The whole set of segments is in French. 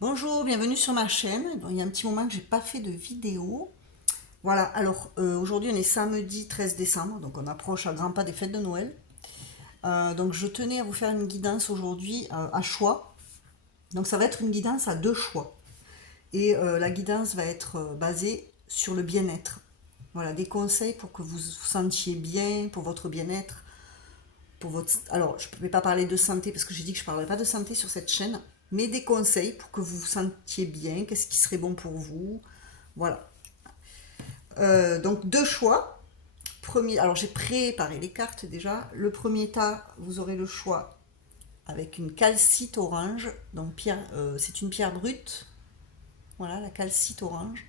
Bonjour, bienvenue sur ma chaîne. Donc, il y a un petit moment que j'ai pas fait de vidéo. Voilà, alors aujourd'hui on est samedi 13 décembre, donc on approche à grands pas des fêtes de Noël. Donc je tenais à vous faire une guidance aujourd'hui à choix. Donc ça va être une guidance à deux choix. Et la guidance va être basée sur le bien-être. Voilà, des conseils pour que vous vous sentiez bien, pour votre bien-être, pour votre... Alors, je ne vais pas parler de santé parce que j'ai dit que je ne parlerai pas de santé sur cette chaîne, mais des conseils pour que vous vous sentiez bien, qu'est-ce qui serait bon pour vous. Voilà. Donc, deux choix. Premier, alors, j'ai préparé les cartes déjà. Le premier tas, vous aurez le choix avec une calcite orange. Donc, pierre, c'est une pierre brute. Voilà, la calcite orange.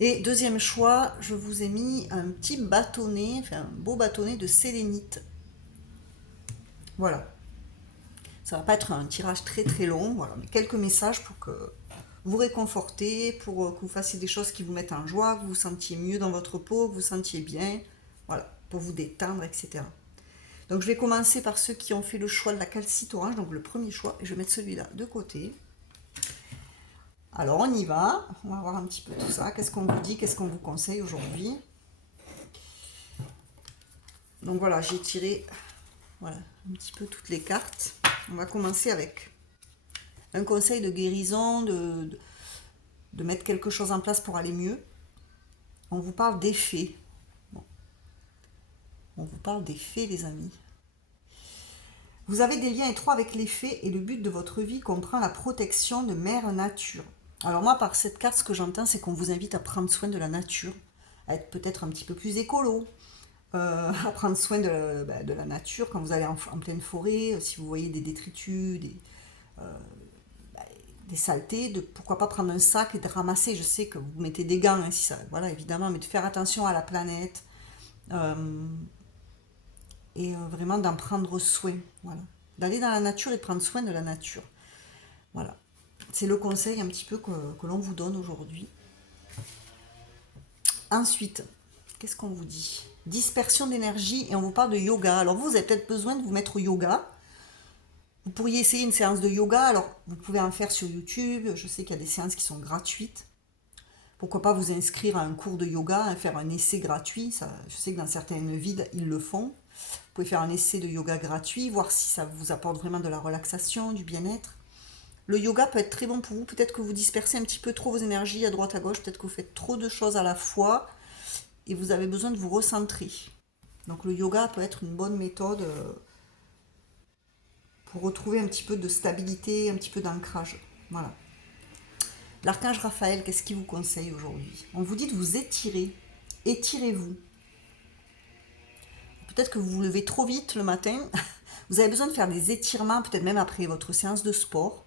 Et deuxième choix, je vous ai mis un petit bâtonnet, enfin un beau bâtonnet de sélénite. Voilà. Ça va pas être un tirage très très long, voilà, mais quelques messages pour que vous réconfortez, pour que vous fassiez des choses qui vous mettent en joie, que vous vous sentiez mieux dans votre peau, que vous vous sentiez bien, voilà, pour vous détendre, etc. Donc je vais commencer par ceux qui ont fait le choix de la calcite orange, donc le premier choix, et je vais mettre celui-là de côté. Alors on y va, on va voir un petit peu tout ça, qu'est-ce qu'on vous dit, qu'est-ce qu'on vous conseille aujourd'hui. Donc voilà, j'ai tiré voilà, un petit peu toutes les cartes. On va commencer avec un conseil de guérison, de mettre quelque chose en place pour aller mieux. On vous parle des faits. Bon, on vous parle des faits, les amis. Vous avez des liens étroits avec les faits et le but de votre vie comprend la protection de Mère Nature. Alors moi, par cette carte, ce que j'entends, c'est qu'on vous invite à prendre soin de la nature, à être peut-être un petit peu plus écolo, à prendre soin de la nature quand vous allez en pleine forêt, si vous voyez des détritus, des saletés, pourquoi pas prendre un sac et de ramasser. Je sais que vous mettez des gants, hein, si ça, voilà, évidemment, mais de faire attention à la planète, euh, et vraiment d'en prendre soin. Voilà. D'aller dans la nature et de prendre soin de la nature. Voilà. C'est le conseil un petit peu que l'on vous donne aujourd'hui. Ensuite, qu'est-ce qu'on vous dit? Dispersion d'énergie et on vous parle de yoga. Alors vous avez peut-être besoin de vous mettre au yoga. Vous pourriez essayer une séance de yoga. Alors vous pouvez en faire sur YouTube. Je sais qu'il y a des séances qui sont gratuites. Pourquoi pas vous inscrire à un cours de yoga, hein, faire un essai gratuit. Ça, je sais que dans certaines villes, ils le font. Vous pouvez faire un essai de yoga gratuit, voir si ça vous apporte vraiment de la relaxation, du bien-être. Le yoga peut être très bon pour vous. Peut-être que vous dispersez un petit peu trop vos énergies à droite à gauche. Peut-être que vous faites trop de choses à la fois et vous avez besoin de vous recentrer. Donc le yoga peut être une bonne méthode pour retrouver un petit peu de stabilité, un petit peu d'ancrage. Voilà. L'archange Raphaël, qu'est-ce qu'il vous conseille aujourd'hui? On vous dit de vous étirer. Étirez-vous. Peut-être que vous vous levez trop vite le matin. Vous avez besoin de faire des étirements, peut-être même après votre séance de sport.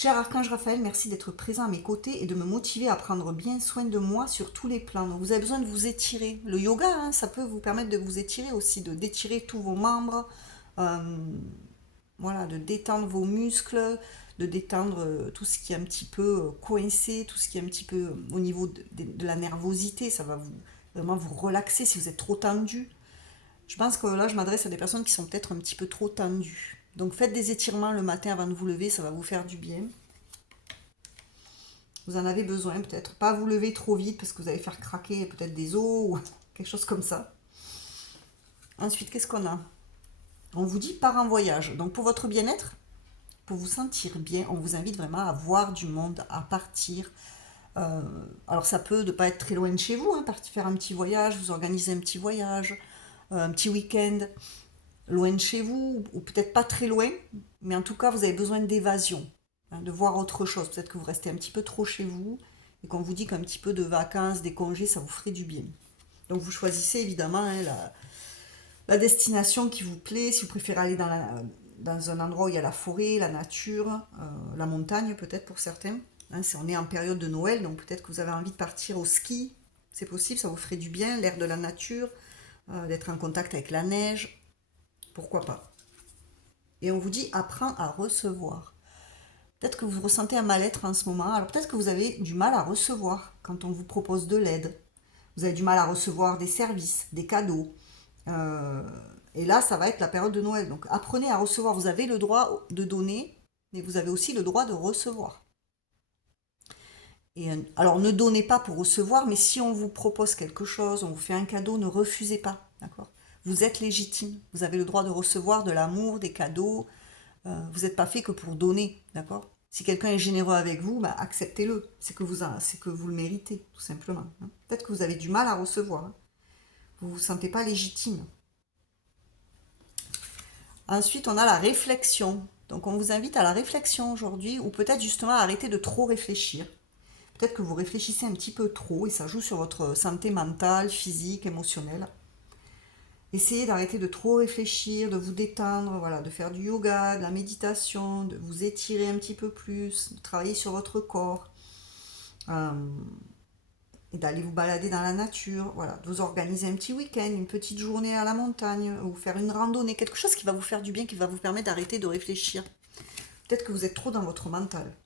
Cher Archange Raphaël, merci d'être présent à mes côtés et de me motiver à prendre bien soin de moi sur tous les plans. Donc vous avez besoin de vous étirer. Le yoga, hein, ça peut vous permettre de vous étirer aussi, de d'étirer tous vos membres, euh, voilà, de détendre vos muscles, de détendre tout ce qui est un petit peu coincé, tout ce qui est un petit peu au niveau de la nervosité. Ça va vous vraiment vous relaxer si vous êtes trop tendu. Je pense que là, je m'adresse à des personnes qui sont peut-être un petit peu trop tendues. Donc faites des étirements le matin avant de vous lever, ça va vous faire du bien. Vous en avez besoin peut-être. Pas vous lever trop vite parce que vous allez faire craquer peut-être des os ou quelque chose comme ça. Ensuite, qu'est-ce qu'on a? On vous dit part en voyage. Donc pour votre bien-être, pour vous sentir bien, on vous invite vraiment à voir du monde, à partir. Euh, alors ça peut ne pas être très loin de chez vous, hein, partir faire un petit voyage, vous organisez un petit voyage, un petit week-end loin de chez vous, ou peut-être pas très loin, mais en tout cas vous avez besoin d'évasion, hein, de voir autre chose. Peut-être que vous restez un petit peu trop chez vous et qu'on vous dit qu'un petit peu de vacances, des congés, ça vous ferait du bien. Donc vous choisissez évidemment, hein, la destination qui vous plaît, si vous préférez aller dans un endroit où il y a la forêt, la nature, la montagne peut-être pour certains. Hein, on est en période de Noël, donc peut-être que vous avez envie de partir au ski, c'est possible, ça vous ferait du bien, l'air de la nature, d'être en contact avec la neige, pourquoi pas. Et on vous dit apprends à recevoir. Peut-être que vous ressentez un mal-être en ce moment, alors peut-être que vous avez du mal à recevoir quand on vous propose de l'aide. Vous avez du mal à recevoir des services, des cadeaux. Euh, et là, ça va être la période de Noël. Donc apprenez à recevoir. Vous avez le droit de donner, mais vous avez aussi le droit de recevoir. Et, alors ne donnez pas pour recevoir, mais si on vous propose quelque chose, on vous fait un cadeau, ne refusez pas, d'accord? Vous êtes légitime, vous avez le droit de recevoir de l'amour, des cadeaux, vous n'êtes pas fait que pour donner, d'accord? Si quelqu'un est généreux avec vous, bah, acceptez-le, c'est que vous le méritez, tout simplement, hein. Peut-être que vous avez du mal à recevoir, hein. Vous ne vous sentez pas légitime. Ensuite, on a la réflexion. Donc on vous invite à la réflexion aujourd'hui, ou peut-être justement à arrêter de trop réfléchir. Peut-être que vous réfléchissez un petit peu trop et ça joue sur votre santé mentale, physique, émotionnelle. Essayez d'arrêter de trop réfléchir, de vous détendre, voilà, de faire du yoga, de la méditation, de vous étirer un petit peu plus, de travailler sur votre corps, euh, et d'aller vous balader dans la nature, voilà, de vous organiser un petit week-end, une petite journée à la montagne, ou faire une randonnée, quelque chose qui va vous faire du bien, qui va vous permettre d'arrêter de réfléchir. Peut-être que vous êtes trop dans votre mental.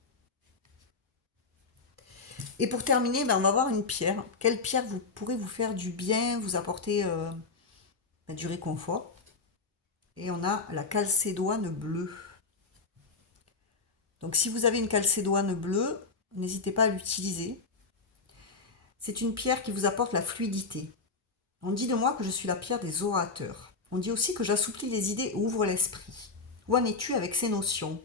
Et pour terminer, ben, on va voir une pierre. Quelle pierre vous pourrez vous faire du bien, vous apporter du réconfort. Et on a la calcédoine bleue. Donc si vous avez une calcédoine bleue, n'hésitez pas à l'utiliser. C'est une pierre qui vous apporte la fluidité. On dit de moi que je suis la pierre des orateurs. On dit aussi que j'assouplis les idées et ouvre l'esprit. Où en es-tu avec ces notions?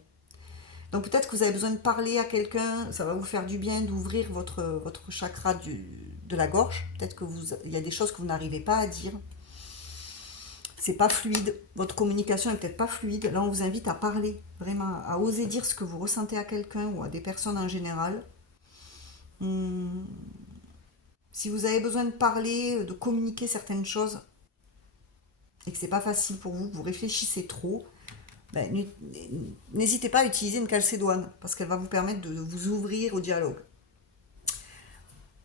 Donc peut-être que vous avez besoin de parler à quelqu'un, ça va vous faire du bien d'ouvrir votre chakra de la gorge. Peut-être il y a des choses que vous n'arrivez pas à dire. C'est pas fluide, votre communication est peut-être pas fluide. Là, on vous invite à parler, vraiment, à oser dire ce que vous ressentez à quelqu'un ou à des personnes en général. Hum, Si vous avez besoin de parler, de communiquer certaines choses et que c'est pas facile pour vous, que vous réfléchissez trop, ben, n'hésitez pas à utiliser une calcédoine parce qu'elle va vous permettre de vous ouvrir au dialogue.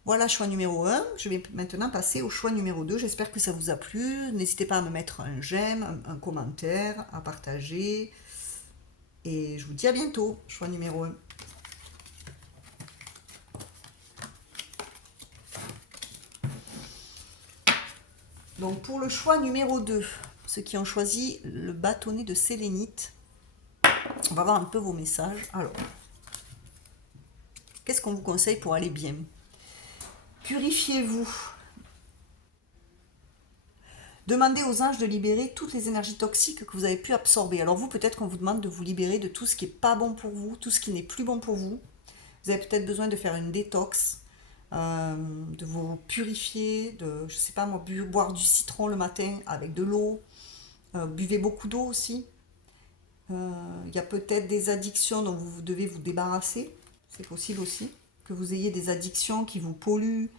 Voilà, choix numéro 1. Je vais maintenant passer au choix numéro 2. J'espère que ça vous a plu. N'hésitez pas à me mettre un j'aime, un commentaire, à partager. Et je vous dis à bientôt, choix numéro 1. Donc pour le choix numéro 2, ceux qui ont choisi le bâtonnet de sélénite, on va voir un peu vos messages. Alors, qu'est-ce qu'on vous conseille pour aller bien? Purifiez-vous. Demandez aux anges de libérer toutes les énergies toxiques que vous avez pu absorber. Alors vous, peut-être qu'on vous demande de vous libérer de tout ce qui n'est pas bon pour vous, tout ce qui n'est plus bon pour vous. Vous avez peut-être besoin de faire une détox, de vous purifier, de, je sais pas moi, boire du citron le matin avec de l'eau. Buvez beaucoup d'eau aussi. Il y a peut-être des addictions dont vous devez vous débarrasser. C'est possible aussi. Que vous ayez des addictions qui vous polluent,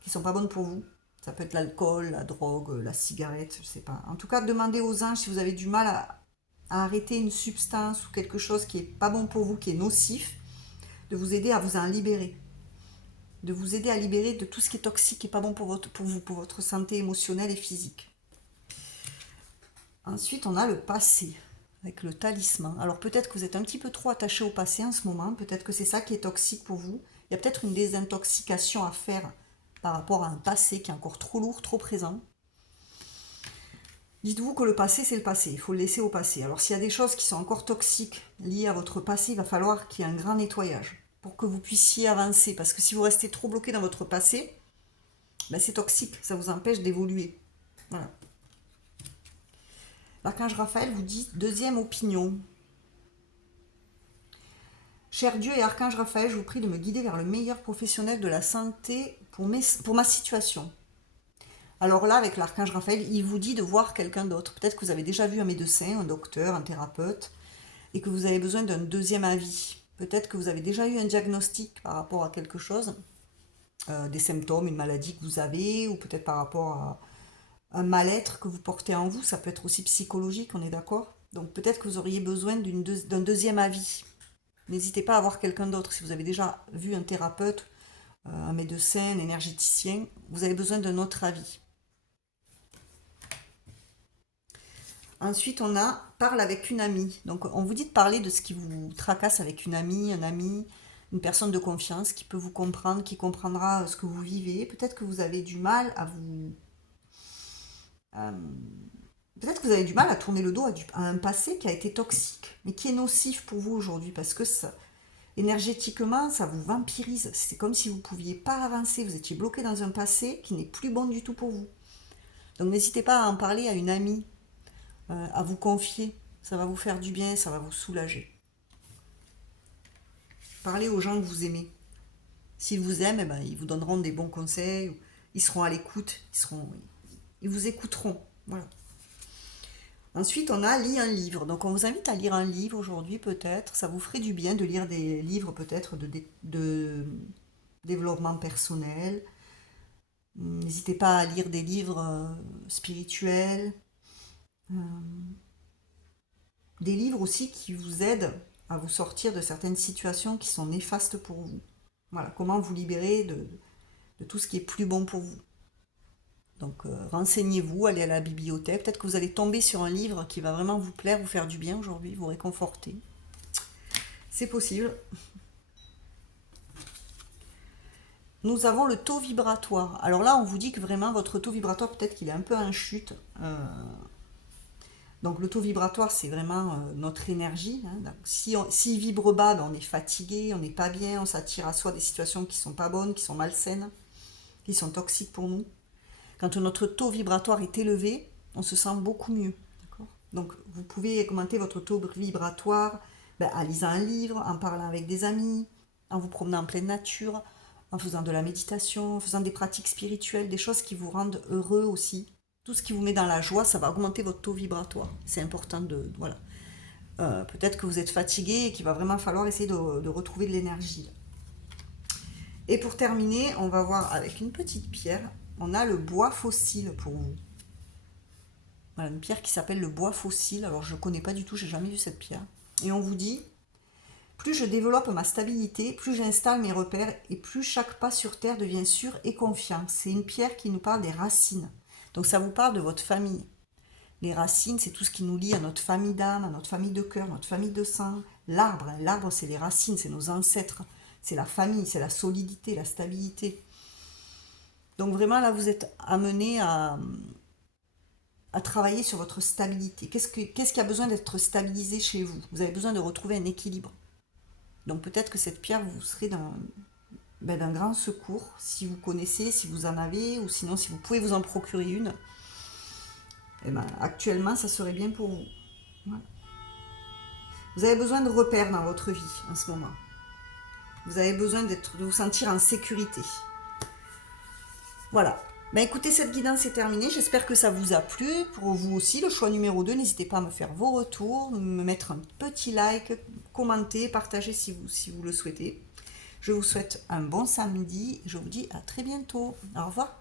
qui ne sont pas bonnes pour vous. Ça peut être l'alcool, la drogue, la cigarette, je ne sais pas. En tout cas, demandez aux anges si vous avez du mal à arrêter une substance ou quelque chose qui n'est pas bon pour vous, qui est nocif, de vous aider à vous en libérer. De vous aider à libérer de tout ce qui est toxique et pas bon pour vous, pour votre santé émotionnelle et physique. Ensuite, on a le passé, avec le talisman. Alors peut-être que vous êtes un petit peu trop attaché au passé en ce moment, peut-être que c'est ça qui est toxique pour vous. Il y a peut-être une désintoxication à faire par rapport à un passé qui est encore trop lourd, trop présent. Dites-vous que le passé, c'est le passé, il faut le laisser au passé. Alors s'il y a des choses qui sont encore toxiques liées à votre passé, il va falloir qu'il y ait un grand nettoyage pour que vous puissiez avancer. Parce que si vous restez trop bloqué dans votre passé, ben c'est toxique, ça vous empêche d'évoluer. Voilà. L'archange Raphaël vous dit deuxième opinion. Cher Dieu et Archange Raphaël, je vous prie de me guider vers le meilleur professionnel de la santé pour ma situation. Alors là, avec l'Archange Raphaël, il vous dit de voir quelqu'un d'autre. Peut-être que vous avez déjà vu un médecin, un docteur, un thérapeute, et que vous avez besoin d'un deuxième avis. Peut-être que vous avez déjà eu un diagnostic par rapport à quelque chose, des symptômes, une maladie que vous avez, ou peut-être par rapport à un mal-être que vous portez en vous. Ça peut être aussi psychologique, on est d'accord? Donc peut-être que vous auriez besoin d'un deuxième avis. N'hésitez pas à voir quelqu'un d'autre. Si vous avez déjà vu un thérapeute, un médecin, un énergéticien, vous avez besoin d'un autre avis. Ensuite, on a parle avec une amie. Donc, on vous dit de parler de ce qui vous tracasse avec une amie, un ami, une personne de confiance qui peut vous comprendre, qui comprendra ce que vous vivez. Peut-être que vous avez du mal à Peut-être que vous avez du mal à tourner le dos à un passé qui a été toxique, mais qui est nocif pour vous aujourd'hui, parce que ça, énergétiquement, ça vous vampirise. C'est comme si vous ne pouviez pas avancer, vous étiez bloqué dans un passé qui n'est plus bon du tout pour vous. Donc n'hésitez pas à en parler à une amie, à vous confier. Ça va vous faire du bien, ça va vous soulager. Parlez aux gens que vous aimez. S'ils vous aiment, eh ben, ils vous donneront des bons conseils, ils seront à l'écoute, ils vous écouteront. Voilà. Ensuite, on a lit un livre. Donc, on vous invite à lire un livre aujourd'hui, peut-être. Ça vous ferait du bien de lire des livres, peut-être, de développement personnel. N'hésitez pas à lire des livres spirituels. euh, des livres aussi qui vous aident à vous sortir de certaines situations qui sont néfastes pour vous. Voilà, comment vous libérer de tout ce qui est plus bon pour vous. Donc renseignez-vous, allez à la bibliothèque. Peut-être que vous allez tomber sur un livre qui va vraiment vous plaire, vous faire du bien aujourd'hui, vous réconforter. C'est possible. Nous avons le taux vibratoire. Alors là, on vous dit que vraiment votre taux vibratoire, peut-être qu'il est un peu en chute. Donc le taux vibratoire, c'est vraiment notre énergie. Hein. Donc, s'il vibre bas, ben, on est fatigué, on n'est pas bien, on s'attire à soi des situations qui ne sont pas bonnes, qui sont malsaines, qui sont toxiques pour nous. Quand notre taux vibratoire est élevé, on se sent beaucoup mieux. Donc vous pouvez augmenter votre taux vibratoire en lisant un livre, en parlant avec des amis, en vous promenant en pleine nature, en faisant de la méditation, en faisant des pratiques spirituelles, des choses qui vous rendent heureux aussi. Tout ce qui vous met dans la joie, ça va augmenter votre taux vibratoire. C'est important de... Voilà. Peut-être que vous êtes fatigué et qu'il va vraiment falloir essayer de retrouver de l'énergie. Et pour terminer, on va voir avec une petite pierre, on a le bois fossile pour vous. Voilà, une pierre qui s'appelle le bois fossile. Alors je ne connais pas du tout, j'ai jamais vu cette pierre. Et on vous dit, plus je développe ma stabilité, plus j'installe mes repères et plus chaque pas sur terre devient sûr et confiant. C'est une pierre qui nous parle des racines. Donc ça vous parle de votre famille. Les racines, c'est tout ce qui nous lie à notre famille d'âme, à notre famille de cœur, notre famille de sang. L'arbre, l'arbre, c'est les racines, c'est nos ancêtres. C'est la famille, c'est la solidité, la stabilité. Donc vraiment là, vous êtes amené à travailler sur votre stabilité. Qu'est-ce qui a besoin d'être stabilisé chez vous? Vous avez besoin de retrouver un équilibre. Donc peut-être que cette pierre vous serait d'un grand secours, si vous connaissez, si vous en avez, ou sinon si vous pouvez vous en procurer une. Eh ben, actuellement, ça serait bien pour vous. Voilà. Vous avez besoin de repères dans votre vie en ce moment. Vous avez besoin de vous sentir en sécurité. Voilà. Ben écoutez, cette guidance est terminée. J'espère que ça vous a plu. Pour vous aussi, le choix numéro 2, n'hésitez pas à me faire vos retours, me mettre un petit like, commenter, partager si vous le souhaitez. Je vous souhaite un bon samedi. Je vous dis à très bientôt. Au revoir.